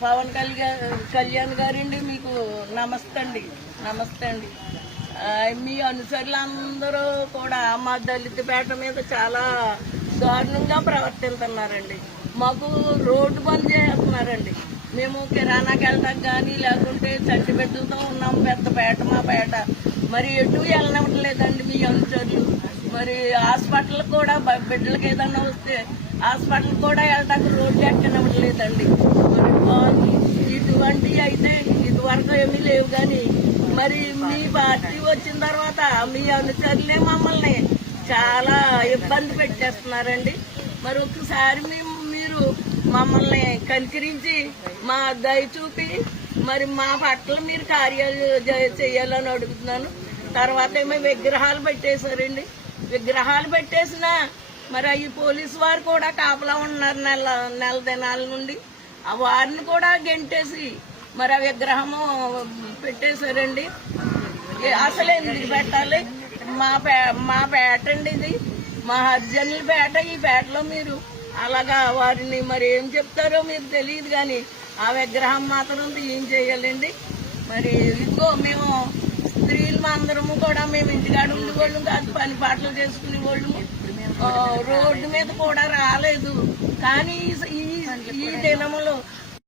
పవన్ కళ్యాణ్ కళ్యాణ్ గారండి మీకు నమస్తే అండి. నమస్తే అండి. మీ అనుచరులందరూ కూడా మా దళితపేట మీద చాలా దారుణంగా ప్రవర్తిస్తున్నారండి. మాకు రోడ్డు బంద్ చేస్తున్నారండి. మేము కిరాణాకి వెళ్ళడానికి కానీ లేకుంటే చంటి బిడ్డలతో ఉన్నాం పెద్ద పేట మా పేట. మరి ఎటు వెళ్ళనివ్వట్లేదండి మీ అనుచరులు. మరి హాస్పిటల్ కూడా బిడ్డలకి ఏదన్నా వస్తే హాస్పిటల్ కూడా వెళ్ళడానికి రోడ్డు ఎక్కనివ్వట్లేదండి. ఇటువంటివి అయితే ఇదివరకు ఏమీ లేవు కానీ మరి మీ పార్టీ వచ్చిన తర్వాత మీ అనుచరులే మమ్మల్ని చాలా ఇబ్బంది పెట్టేస్తున్నారండి. మరి ఒకసారి మేము మీరు మమ్మల్ని కనికరించి మా దయ చూపి మరి మా పట్ల మీరు కార్యాలు చేయాలని అడుగుతున్నాను. తర్వాత ఏమో విగ్రహాలు పెట్టేశారండి. విగ్రహాలు పెట్టేసిన మరి ఈ పోలీసు వారు కూడా కాపలా ఉన్నారు నెల నెల దినాల నుండి. వారిని కూడా గెంటేసి మరి ఆ విగ్రహము పెట్టేశారండి. అసలు ఎందుకు పెట్టాలి? మా పే మా పేట అండి ఇది. మా హర్జనుల పేట ఈ పేటలో మీరు అలాగా వారిని మరి ఏం చెప్తారో మీకు తెలియదు కానీ ఆ విగ్రహం మాత్రం ఏం చేయాలండి? మరి ఇదిగో మేము స్త్రీలు అందరము కూడా మేము ఇంటికాడ ఉండేవాళ్ళం కాదు పని పాటలు చేసుకునే వాళ్ళము రోడ్డు మీద కూడా రాలేదు. కానీ ఈ ఈ దినములో